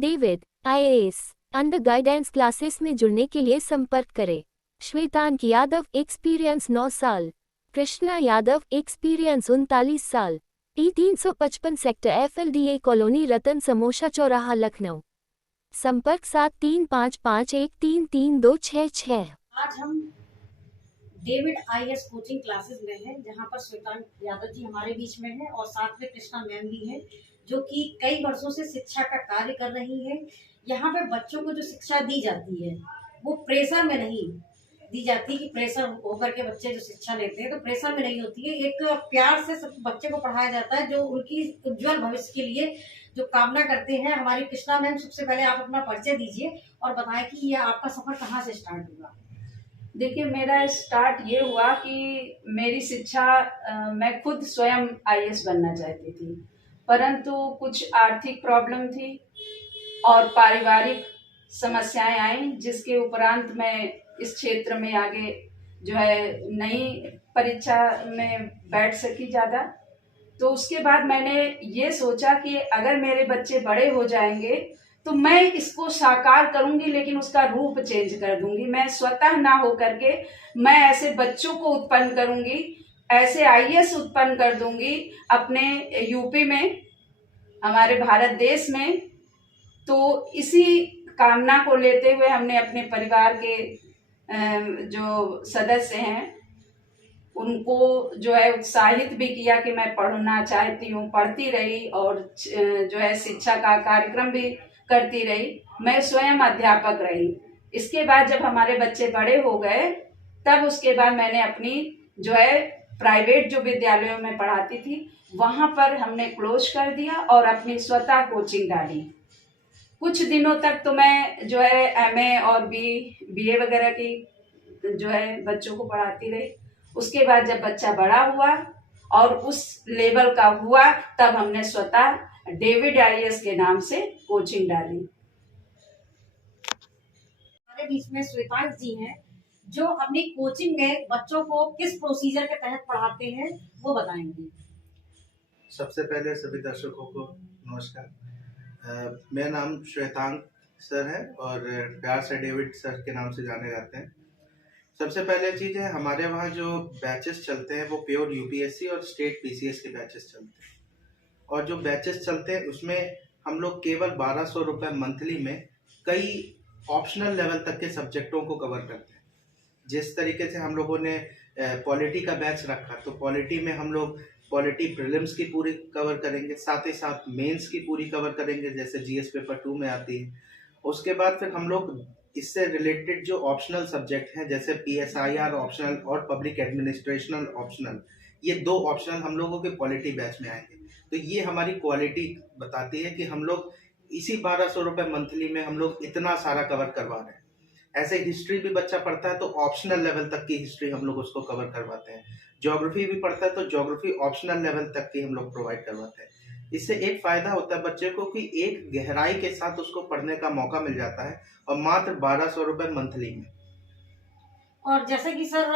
David IAS under guidance classes में जुड़ने के लिए संपर्क करें। श्वेतांक यादव एक्सपीरियंस 9 साल, कृष्णा यादव एक्सपीरियंस 39 साल, T355 सेक्टर FLDA कॉलोनी रतन समोसा चौराहा लखनऊ। संपर्क 7355133266। आज हम डेविड IAS कोचिंग क्लासेस में हैं, जहां पर श्वेतांक यादव जी हमारे बीच में हैं और साथ में कृष्णा मैम भी हैं, जो कि कई वर्षों से शिक्षा का कार्य कर रही हैं। यहाँ पे बच्चों को जो शिक्षा दी जाती है वो प्रेशर में नहीं दी जाती कि प्रेशर होकर के बच्चे जो शिक्षा लेते हैं तो प्रेशर में नहीं होती है। एक प्यार से सब बच्चे को पढ़ाया जाता है जो उनकी उज्जवल भविष्य के लिए जो कामना करते हैं। हमारी कृष्णा मैम, सबसे पहले आप अपना परिचय दीजिए और बताएं कि ये आपका सफर कहाँ से स्टार्ट हुआ। देखिए, मेरा स्टार्ट ये हुआ कि मेरी शिक्षा मैं खुद स्वयं IAS बनना चाहती थी, परंतु कुछ आर्थिक प्रॉब्लम थी और पारिवारिक समस्याएं आई, जिसके उपरांत मैं इस क्षेत्र में आगे जो है नई परीक्षा में बैठ सकी ज़्यादा। तो उसके बाद मैंने ये सोचा कि अगर मेरे बच्चे बड़े हो जाएंगे तो मैं इसको साकार करूंगी, लेकिन उसका रूप चेंज कर दूंगी। मैं स्वतः ना हो करके मैं ऐसे बच्चों को उत्पन्न करूंगी, ऐसे IAS उत्पन्न कर दूंगी अपने यूपी में, हमारे भारत देश में। तो इसी कामना को लेते हुए हमने अपने परिवार के जो सदस्य हैं उनको जो है उत्साहित भी किया कि मैं पढ़ना चाहती हूँ, पढ़ती रही और जो है शिक्षा का कार्यक्रम भी करती रही। मैं स्वयं अध्यापक रही। इसके बाद जब हमारे बच्चे बड़े हो गए तब उसके बाद मैंने अपनी जो है प्राइवेट जो विद्यालयों में पढ़ाती थी वहाँ पर हमने क्लोज कर दिया और अपनी स्वतः कोचिंग डाली। कुछ दिनों तक तो मैं जो है MA और BA वगैरह की जो है बच्चों को पढ़ाती रही। उसके बाद जब बच्चा बड़ा हुआ और उस लेवल का हुआ तब हमने स्वतः डेविड IAS के नाम से कोचिंग डाली। हमारे बीच में श्वेतांक जी हैं, जो अपनी कोचिंग में बच्चों को किस प्रोसीजर के तहत पढ़ाते हैं वो बताएंगे। सबसे पहले सभी दर्शकों को नमस्कार। मेरा नाम श्वेतांक सर है और प्यार से डेविड सर के नाम से जाने जाते हैं। सबसे पहले चीज़ है, हमारे वहाँ जो बैचेस चलते हैं वो प्योर UPSC और स्टेट PCS के बैचेस चलते हैं। और जो बैचेस चलते हैं उसमें हम लोग केवल 1200 रुपये मंथली में कई ऑप्शनल लेवल तक के सब्जेक्टों को कवर करते हैं। जिस तरीके से हम लोगों ने पॉलिटी का बैच रखा, तो पॉलिटी में हम लोग पॉलिटी प्रीलिम्स की पूरी कवर करेंगे, साथ ही साथ मेंस की पूरी कवर करेंगे जैसे GS पेपर 2 में आती है। उसके बाद फिर हम लोग इससे रिलेटेड जो ऑप्शनल सब्जेक्ट हैं जैसे PSIR ऑप्शनल और पब्लिक एडमिनिस्ट्रेशनल ऑप्शनल, ये 2 ऑप्शनल हम लोगों के पॉलिटी बैच में आएंगे। तो ये हमारी क्वालिटी बताती है कि हम लोग इसी 1200 रुपये मंथली में हम लोग इतना सारा कवर करवा रहे हैं। ऐसे हिस्ट्री भी बच्चा पढ़ता है तो ऑप्शनल लेवल तक की हिस्ट्री हम लोग उसको कवर करवाते हैं। ज्योग्राफी भी पढ़ता है तो ज्योग्राफी ऑप्शनल लेवल तक की हम लोग प्रोवाइड करवाते हैं। इससे एक फायदा होता है बच्चे को कि एक गहराई के साथ उसको पढ़ने का मौका मिल जाता है और मात्र 1200 रुपये मंथली में। और जैसे कि सर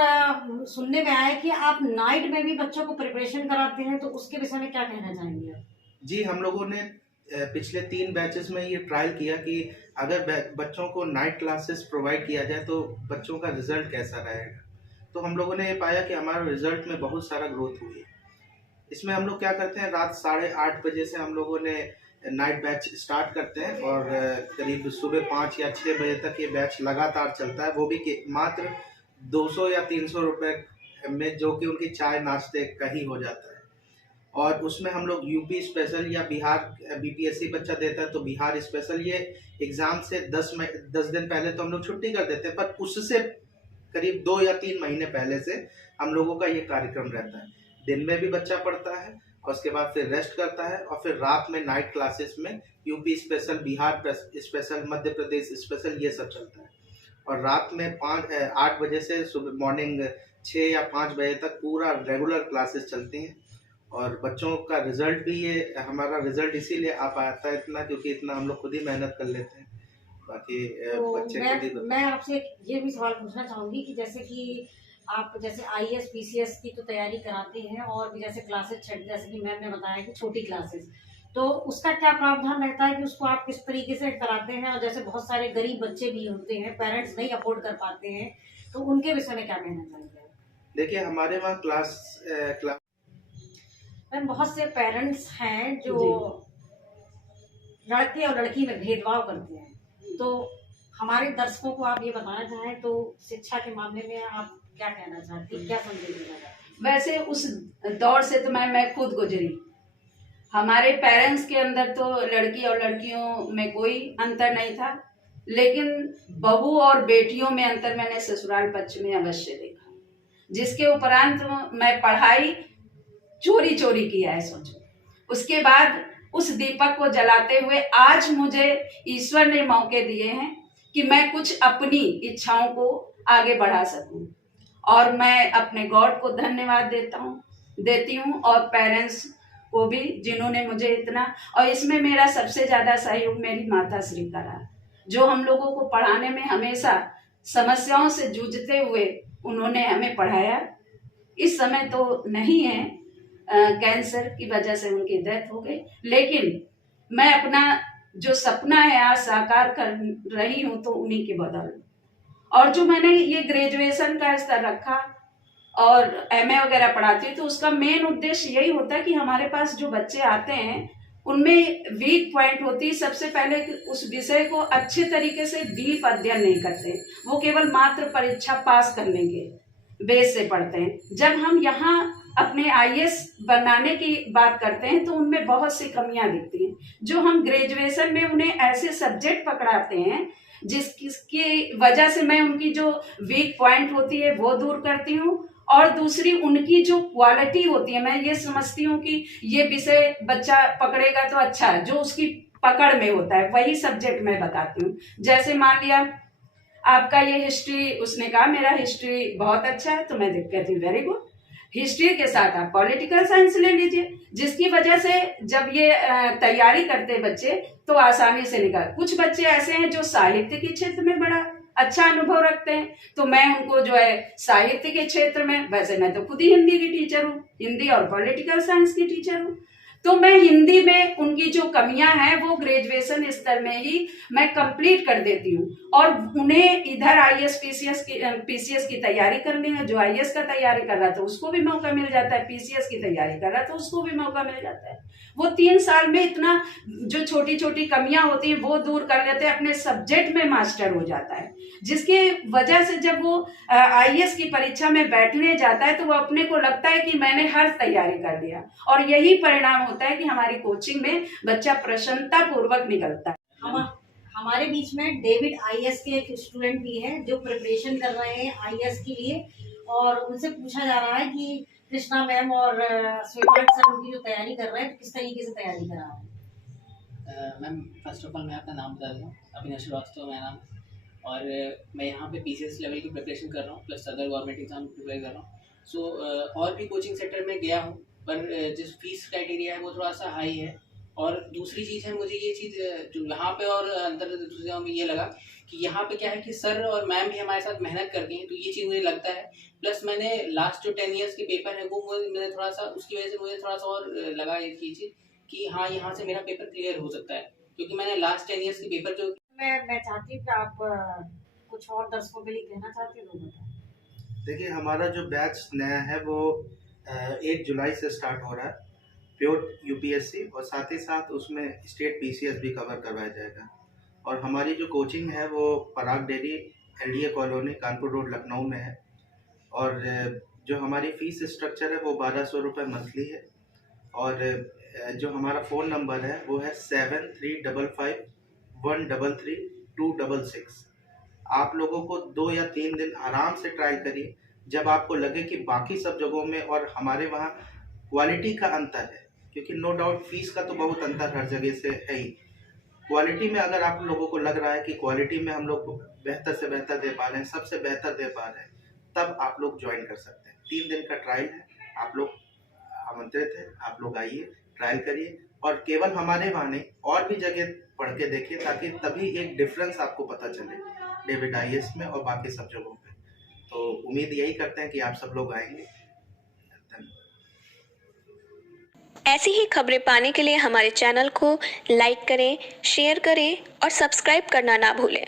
सुनने में आया कि आप नाइट में भी बच्चों को प्रिपरेशन कराते हैं, तो उसके विषय में क्या कहना चाहेंगे आप? जी, हम लोगों ने पिछले 3 बैचेस में ये ट्रायल किया कि अगर बच्चों को नाइट क्लासेस प्रोवाइड किया जाए तो बच्चों का रिजल्ट कैसा रहेगा। तो हम लोगों ने ये पाया कि हमारा रिजल्ट में बहुत सारा ग्रोथ हुई है। इसमें हम लोग क्या करते हैं, रात 8:30 बजे से हम लोगों ने नाइट बैच स्टार्ट करते हैं और करीब सुबह 5 या 6 बजे तक ये बैच लगातार चलता है, वो भी मात्र 200 या 300 रुपये में, जो कि उनकी चाय नाश्ते का ही हो जाता है। और उसमें हम लोग UP स्पेशल या बिहार BPSC बच्चा देता है तो बिहार स्पेशल, ये एग्ज़ाम से 10 दिन पहले तो हम लोग छुट्टी कर देते हैं, पर उससे करीब 2 या 3 महीने पहले से हम लोगों का ये कार्यक्रम रहता है। दिन में भी बच्चा पढ़ता है और उसके बाद फिर रेस्ट करता है और फिर रात में नाइट क्लासेस में UP special, Bihar special, Madhya Pradesh special, ये सब चलता है। और रात में 8 बजे से सुबह मॉर्निंग 6 या 5 बजे तक पूरा रेगुलर क्लासेस चलती हैं। और बच्चों का रिजल्ट भी, ये हमारा रिजल्ट इसीलिए आ पाता है इतना क्योंकि इतना हम लोग खुद ही मेहनत कर लेते हैं। बाकी तो बच्चे मैं आपसे ये भी सवाल पूछना चाहूँगी कि जैसे कि आप जैसे IAS PCS की तो तैयारी कराते हैं और भी जैसे क्लासेस, जैसे कि मैम ने बताया कि छोटी क्लासेस, तो उसका क्या प्रावधान रहता है कि उसको आप किस तरीके से कराते हैं? और जैसे बहुत सारे गरीब बच्चे भी होते हैं, पेरेंट्स नहीं अफोर्ड कर पाते हैं, तो उनके विषय में क्या कहना चाहेंगे? देखिए हमारे वहाँ क्लास मैम, बहुत से पेरेंट्स हैं जो लड़के और लड़की में भेदभाव करते हैं, तो हमारे दर्शकों को आप ये बताना चाहें तो शिक्षा के मामले में आप क्या कहना चाहती हैं, क्या संदेश देना चाहती हैं? वैसे उस दौर से तो मैं खुद गुजरी। हमारे पेरेंट्स के अंदर तो लड़की और लड़कियों में कोई अंतर नहीं था, लेकिन बहू और बेटियों में अंतर मैंने ससुराल पक्ष में अवश्य देखा, जिसके उपरांत मैं पढ़ाई चोरी चोरी किया है, सोचो। उसके बाद उस दीपक को जलाते हुए आज मुझे ईश्वर ने मौके दिए हैं कि मैं कुछ अपनी इच्छाओं को आगे बढ़ा सकूं, और मैं अपने गॉड को धन्यवाद देती हूँ और पेरेंट्स को भी, जिन्होंने मुझे इतना, और इसमें मेरा सबसे ज्यादा सहयोग मेरी माता श्री का रहा, जो हम लोगों को पढ़ाने में हमेशा समस्याओं से जूझते हुए उन्होंने हमें पढ़ाया। इस समय तो नहीं है, कैंसर की वजह से उनकी डेथ हो गई, लेकिन मैं अपना जो सपना है आज साकार कर रही हूँ तो उन्हीं के बदौलत। और जो मैंने ये ग्रेजुएशन का स्तर रखा और एमए वगैरह पढ़ाती हूँ, तो उसका मेन उद्देश्य यही होता है कि हमारे पास जो बच्चे आते हैं उनमें वीक पॉइंट होती है। सबसे पहले उस विषय को अच्छे तरीके से डीप अध्ययन नहीं करते, वो केवल मात्र परीक्षा पास करने के बेस से पढ़ते हैं। जब हम यहाँ अपने आईएएस बनाने की बात करते हैं तो उनमें बहुत सी कमियां दिखती हैं, जो हम ग्रेजुएशन में उन्हें ऐसे सब्जेक्ट पकड़ाते हैं जिसकी वजह से मैं उनकी जो वीक पॉइंट होती है वो दूर करती हूँ, और दूसरी उनकी जो क्वालिटी होती है, मैं ये समझती हूँ कि ये विषय बच्चा पकड़ेगा तो अच्छा है, जो उसकी पकड़ में होता है वही सब्जेक्ट मैं बताती हूँ। जैसे मान लिया आपका ये हिस्ट्री, उसने कहा मेरा हिस्ट्री बहुत अच्छा है, तो मैं कहती हूँ वेरी गुड, हिस्ट्री के साथ आप पॉलिटिकल साइंस ले लीजिए, जिसकी वजह से जब ये तैयारी करते बच्चे तो आसानी से निकाल। कुछ बच्चे ऐसे हैं जो साहित्य के क्षेत्र में बड़ा अच्छा अनुभव रखते हैं, तो मैं उनको जो है साहित्य के क्षेत्र में, वैसे मैं तो खुद ही हिंदी की टीचर हूँ, हिंदी और पॉलिटिकल साइंस की टीचर हूँ, तो मैं हिंदी में उनकी जो कमियां हैं वो ग्रेजुएशन स्तर में ही मैं कंप्लीट कर देती हूँ, और उन्हें इधर आईएएस पीसीएस की तैयारी करनी है। जो आईएएस का तैयारी कर रहा था उसको भी मौका मिल जाता है, पीसीएस की तैयारी कर रहा था उसको भी मौका मिल जाता है। वो 3 साल में इतना जो छोटी छोटी कमियां होती हैं वो दूर कर लेते हैं, अपने सब्जेक्ट में मास्टर हो जाता है, जिसकी वजह से जब वो आईएएस की परीक्षा में बैठने जाता है तो वो अपने को लगता है कि मैंने हर तैयारी कर लिया, और यही परिणाम होता है कि हमारी कोचिंग में बच्चा प्रसन्नता पूर्वक निकलता है। हमारे बीच में डेविड आईएएस के एक स्टूडेंट भी हैं जो प्रिपरेशन कर रहे हैं आईएएस के लिए, और उनसे पूछा जा रहा है कि कृष्णा मैम और श्वेतांक सर उनकी जो तैयारी कर रहे हैं तो किस तरीके से तैयारी कर रहा है? मैम फर्स्ट ऑफ ऑल मैं अपना नाम बता दूँ, अभिनव श्रीवास्तव मेरा नाम, और मैं यहाँ पे पीसीएस लेवल की प्रिपरेशन कर रहा हूँ, plus other government exam prepare कर रहा हूँ। सो और भी कोचिंग सेक्टर में गया हूँ, पर जिस फीस क्राइटेरिया है वो थोड़ा सा हाई है। और दूसरी चीज़ है, मुझे ये चीज़ जो यहाँ पे और अंदर दूसरी जगह में ये लगा कि यहाँ पे क्या है कि सर और मैम भी हमारे साथ मेहनत करती हैं, तो ये चीज़ मुझे लगता है। प्लस मैंने लास्ट जो 10 ईयर्स के पेपर है वो मैंने थोड़ा सा, उसकी वजह से मुझे थोड़ा सा और लगा ये चीज़ कि हाँ यहाँ से मेरा पेपर क्लियर हो सकता है, क्योंकि मैंने लास्ट 10 ईयर्स के पेपर जो मैं चाहती हूँ कि आप कुछ और दर्शकों के लिए कहना चाहते हो तो बताएं। देखिए हमारा जो बैच नया है वो 1 जुलाई से स्टार्ट हो रहा है, प्योर यूपीएससी, और साथ ही साथ उसमें स्टेट पीसीएस भी कवर करवाया जाएगा। और हमारी जो कोचिंग है वो Parag dairy LDA colony Kanpur road Lucknow में है, और जो हमारी फीस स्ट्रक्चर है वो 1200 रुपये मंथली है, और जो हमारा फ़ोन नंबर है वो है 7355133266। आप लोगों को 2 या 3 दिन आराम से ट्राई करिए, जब आपको लगे कि बाकी सब जगहों में और हमारे वहाँ क्वालिटी का अंतर है, क्योंकि नो डाउट फीस का तो बहुत अंतर हर जगह से है ही, क्वालिटी में अगर आप लोगों को लग रहा है कि क्वालिटी में हम लोग बेहतर से बेहतर दे पा रहे हैं, सबसे बेहतर दे पा रहे हैं, तब आप लोग ज्वाइन कर सकते हैं। 3 दिन का ट्रायल है, आप लोग आमंत्रित हैं, आप लोग आइए, ट्रायल करिए, और केवल हमारे वहाँ नहीं और भी जगह पढ़ के देखिए, ताकि तभी एक डिफरेंस आपको पता चले डेविड आईएएस में और बाकी सब जगहों पे। तो उम्मीद यही करते हैं कि आप सब लोग आएंगे। धन्यवाद। ऐसी ही खबरें पाने के लिए हमारे चैनल को लाइक करें, शेयर करें और सब्सक्राइब करना ना भूलें।